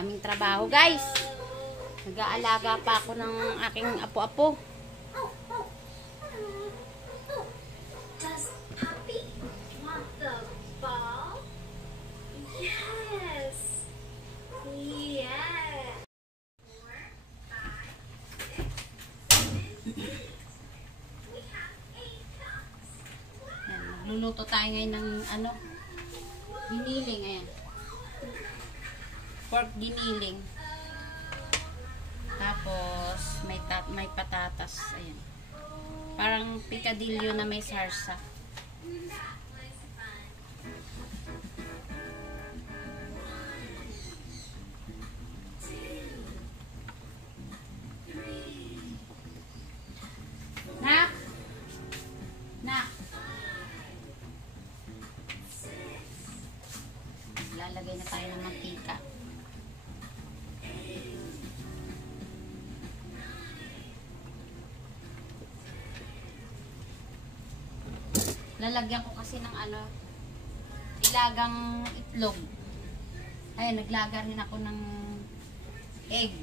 Daming trabaho, guys. Nag-aalaga pa ako ng aking apo-apo. Does Puppy want the ball? Yes. Yes. 4, 5, 6, 7. We have 8 cups. Yan, magluluto tayo ngayon ng ano, giniling. Ayan. Pork giniling. Tapos may patatas. Ayan. Parang picadillo na may sarsa. Nak! Nak! Lalagay na tayo ng mantika. Lalagyan ko kasi ng ano, ilagang itlog. Ayun, naglaga rin ako ng egg.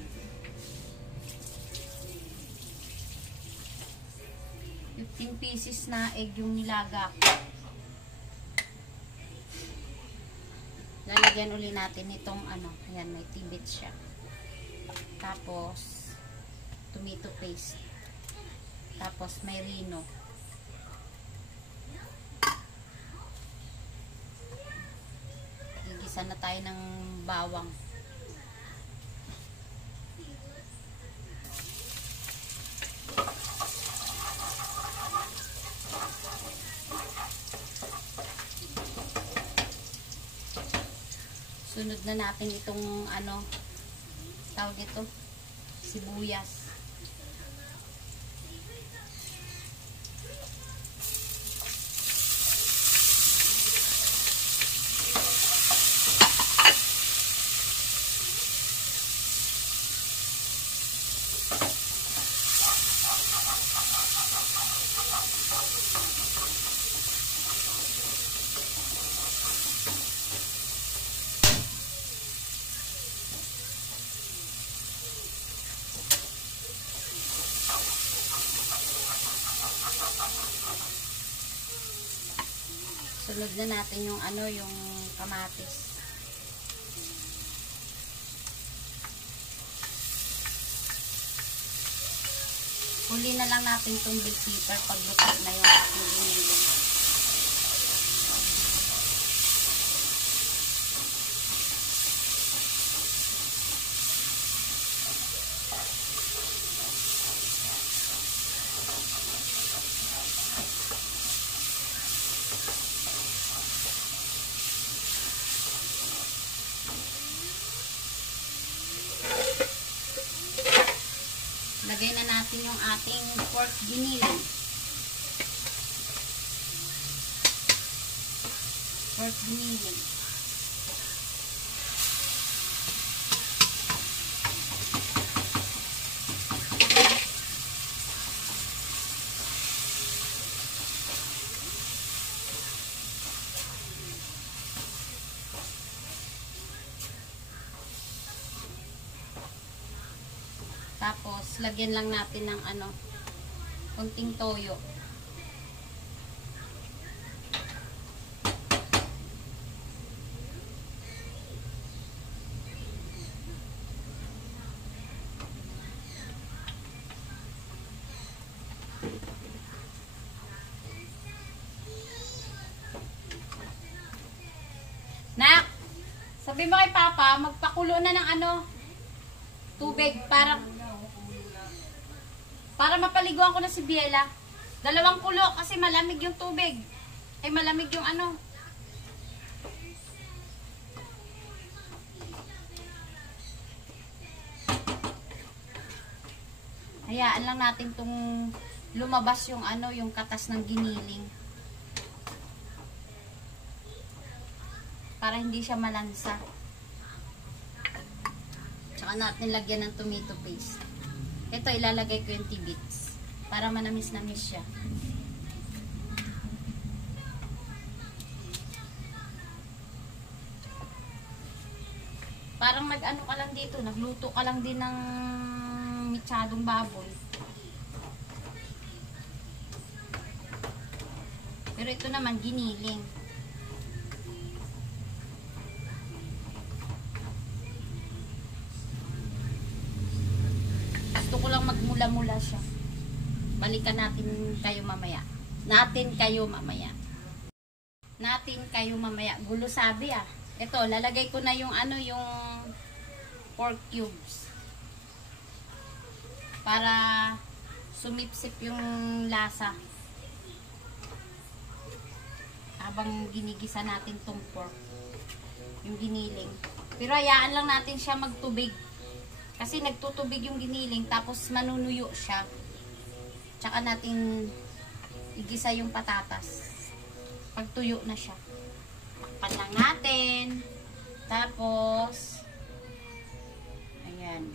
$15 pieces na egg yung nilaga ko. Lalagyan uli natin itong ano, ayan, may tibit siya. Tapos, tomato paste. Tapos, may rino. Gigisa na tayo ng bawang. Sunod na natin itong ano, tawag ito, sibuyas. Sunod na natin yung ano, yung kamatis. Huli na lang natin itong bell pepper pag luto na yung ating giniling. Lagay na natin yung ating pork giniling. Pork giniling. Tapos, lagyan lang natin ng ano, kunting toyo. Nak! Sabi mo kay Papa, magpakulo na ng ano, tubig para mapaliguan ko na si Biela. 2 kulo kasi malamig yung tubig. Ay malamig yung ano. Hayaan lang natin tong lumabas yung ano, yung katas ng giniling. Para hindi siya malansa. Tsaka natin lagyan ng tomato paste. Ito, ilalagay ko yung tidbits para manamis-namis siya. Parang parang nag-ano ka lang dito, nagluto ka lang din ng mitsadong baboy. Pero ito naman, giniling. Gusto ko lang magmula-mula siya. Balikan natin kayo mamaya. Natin kayo mamaya. Gulo sabi ah. Ito, lalagay ko na yung ano, yung pork cubes. Para sumipsip yung lasa. Habang ginigisa natin tong pork. Yung giniling. Pero hayaan lang natin siya magtubig. Kasi nagtutubig yung giniling, tapos manunuyo siya. Tsaka natin igisa yung patatas. Pag tuyo na siya. Takpan lang natin. Tapos, ayan.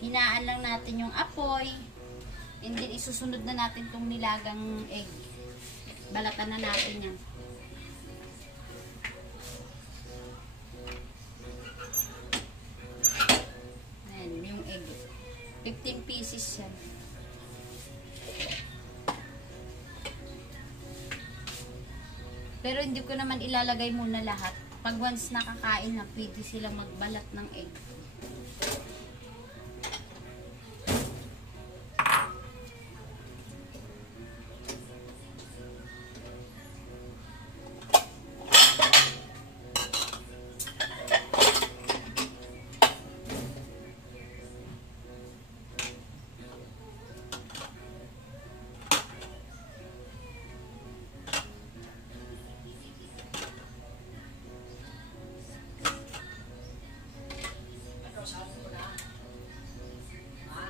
Hinaan lang natin yung apoy. And then, isusunod na natin tong nilagang egg. Balatan na natin yan. Ayan, yung egg. 15 pieces yan. Pero hindi ko naman ilalagay muna lahat. Pag once nakakain na, pwede silang magbalat ng egg.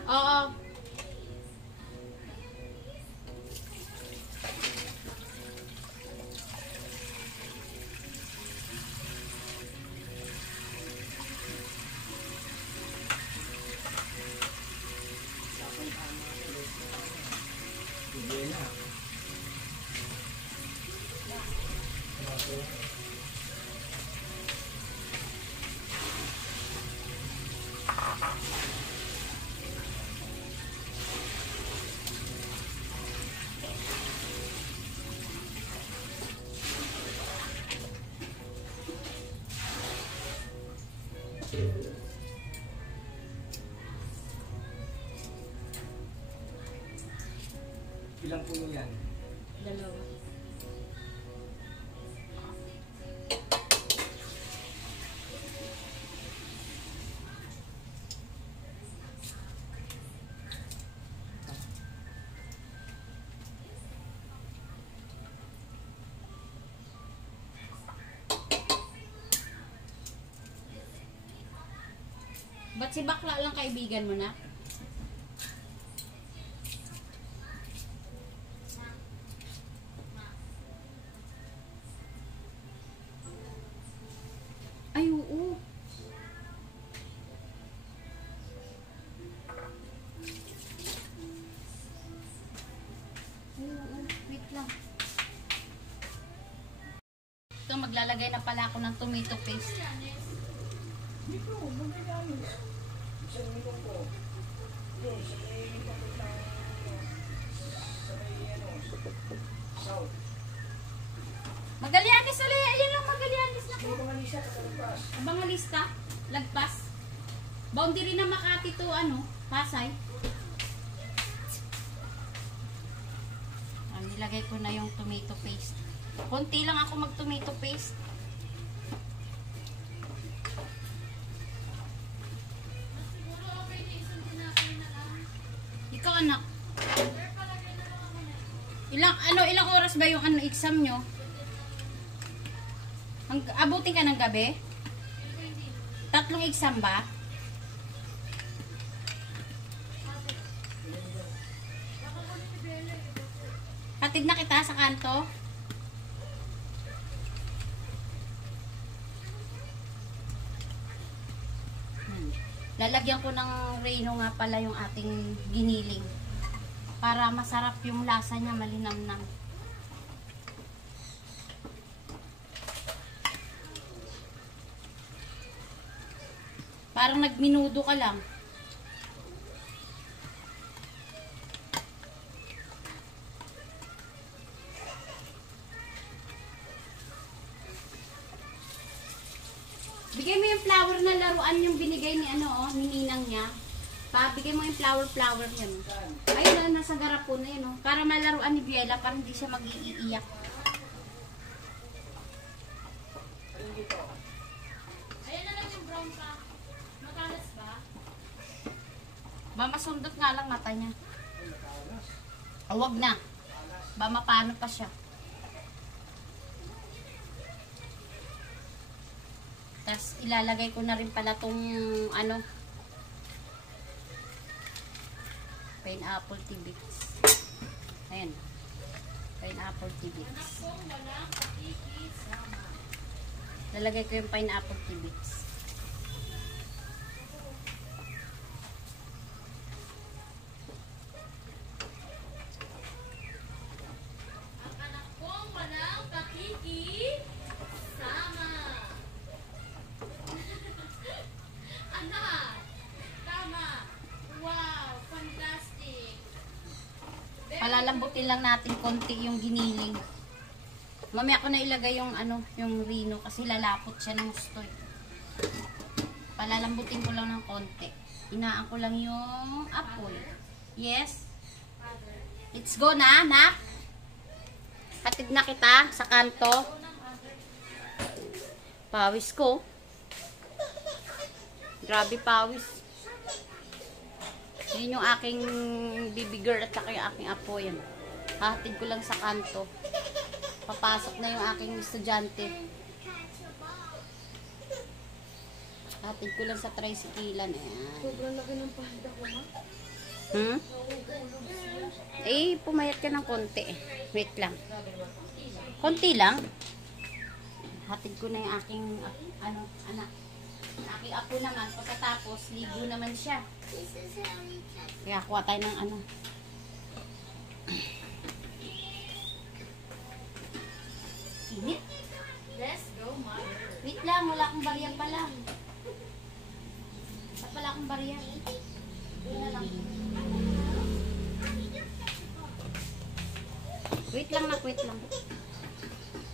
Oo. Ilang puno yan? 2. Ba't si bakla lang kaibigan mo na? Ay, oo. Oo, wait lang. Ito, maglalagay na pala ako ng tomato paste. Dito, magagalit. Isang minong ko. Doon, sa may papuntang sa may ano, south. Magalianis ulit. Ayan lang, magalianis na ko. May mga lisa sa kalagpas. Abang nga lista, lagpas. Boundary na Makati to, ano, Pasay. Nilagay ko na yung tomato paste. Konti lang ako mag-tomato paste. Ikaw, anak. Ilang oras ba yung exam nyo? Abutin ka ng gabi? 3 exam ba? Hatid na kita sa kanto. Lalagyan ko ng Reno nga pala yung ating giniling. Para masarap yung lasa niya, malinamnam. Parang nagminudo ka lang. Bigay mo yung flower na laruan yung binigay ni ni ninang niya. Bigay mo yung flower niya. No? Ayun na, nasa garapon na yun. No? Para malaruan ni Biela, para hindi siya mag-iiyak. Ayan na lang yung brown pa. Matalas ba? Ba masundot nga lang mata niya. Wag na. Ba mapano pa siya. Tapos ilalagay ko na rin pala tong pineapple tidbits. Ayan. Pineapple tidbits. Lalagay ko yung pineapple tidbits. Ang anak kong walang pakikisama. Anak! Tama! Wow! Fantastic! Palalambutin lang natin konti yung giniling. Mamaya ko na ilagay yung yung rino kasi lalapot siya ng gusto. Palalambutin ko lang ng konti. Inaan ko lang yung apple. Yes? Let's go na, anak! Hatid na kita sa kanto. Pawis ko. Grabe pawis. Yun yung aking baby girl at saka yung aking apo yan. Hatid ko lang sa kanto. Papasok na yung aking estudyante. Hatid ko lang sa tricyclean. Sobrang laki ng panda ko, ma. Eh, pumayat ka ng konti. Wait lang. Konti lang. Hatid ko na yung aking anak. Aking apo naman, pagkatapos, ligo naman siya. Kaya kuha tayo ng Init. Let's go, mother. Wait lang, wala akong barya pa lang. Wala akong barya. Wait na lang. Wait lang na, wait lang.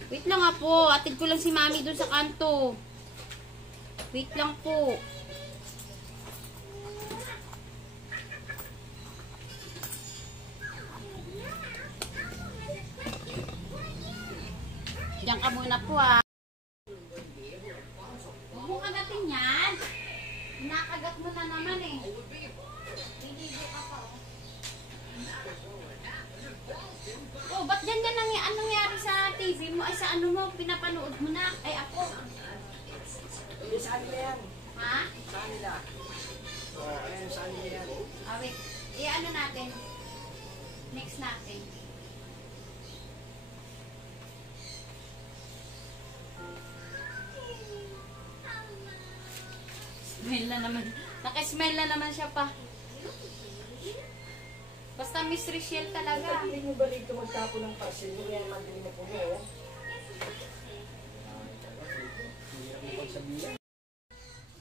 Wait lang nga po, atid ko lang si mami dun sa kanto. Wait lang po. Diyan ka muna po Huwag mo kagatin yan. Nakagat mo na naman eh. Liligo ka pa Oh, ba't dyan anong nangyari sa TV mo? Ay, sa mo? Pinapanood mo na? Ay, ako. Saan nila yan? Ha? Saan nila? Ayan, saan nila yan? Wait. Natin. Next natin. Smile na naman. Naka-smile na naman siya pa. Basta Miss Richelle talaga. Hindi mo ba dito magtapo ng parcel? Hindi yan madaling na po mo.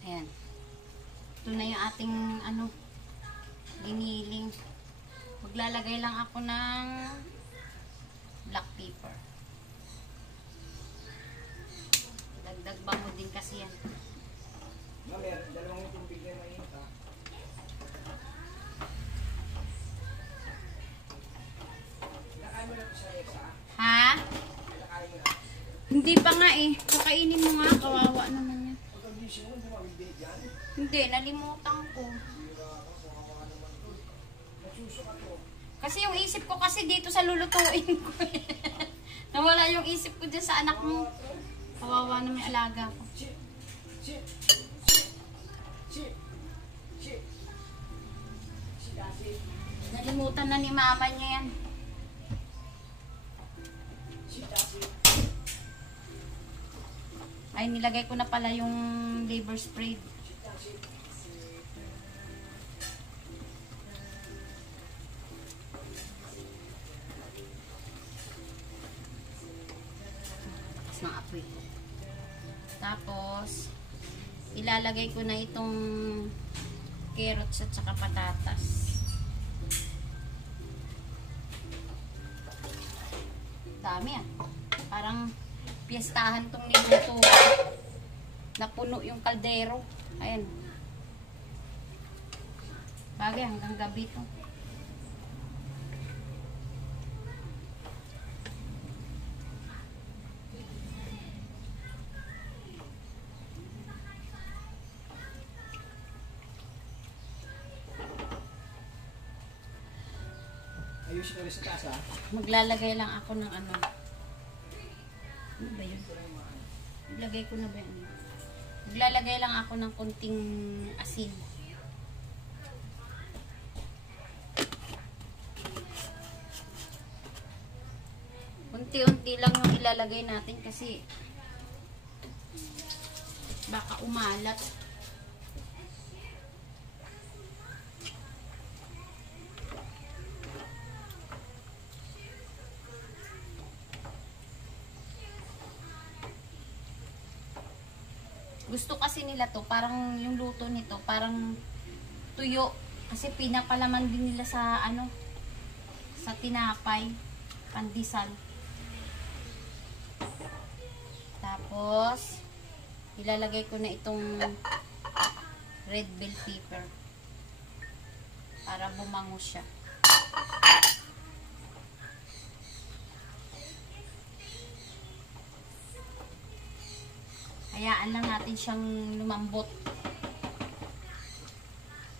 Ayan. Ito na yung ating giniling. Maglalagay lang ako ng black pepper. Dagdag bango din kasi yan. Mamaya, dalawang tubig na mainit ha. Nakain mo na po sa Alexa? Ha? Nakain mo na? Hindi pa nga eh. Kakainin mo nga. Kawawa naman yan. Pagkagising mo, hindi mo mabibig yan? Hindi, nalimutan ko. Nagsusukat mo. Kasi yung isip ko kasi dito sa lulutuin ko eh. Nawala yung isip ko dyan sa anak mo. Kawawa naman yung alaga ko. Shit! Shit! Shit! Shit! Shit! Nalimutan na ni mama niya yan. Ay, nilagay ko na pala yung liver spray. Tapos ng apoy ko. Tapos, ilalagay ko na itong carrots at saka patatas. Dami ah. Parang piyestahan tong niluto. Napuno yung kaldero. Ayan. Bagay hanggang gabi to. Ayusin ko rin sa taas, ha? Maglalagay lang ako ng ano. Ano ba yun? Ilagay ko na ba yun? Maglalagay lang ako ng konting asin. Unti-unti lang yung ilalagay natin kasi baka umalat. Gusto kasi nila to, parang yung luto nito, parang tuyo. Kasi pinapalaman din nila sa ano, sa tinapay, pandesal. Tapos, ilalagay ko na itong red bell pepper para bumango siya. Hayaan lang natin siyang lumambot.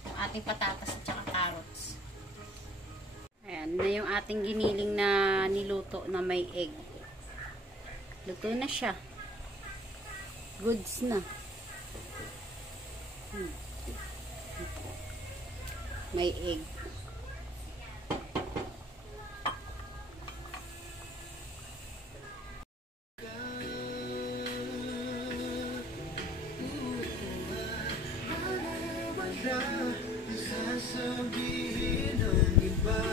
Yung ating patatas at saka carrots. Ayan na yung ating giniling na niluto na may egg. Luto na siya. Goods na. May egg. Sasabihin ng iba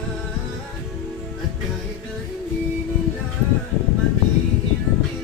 at kahit na hindi nila mag-iintindi.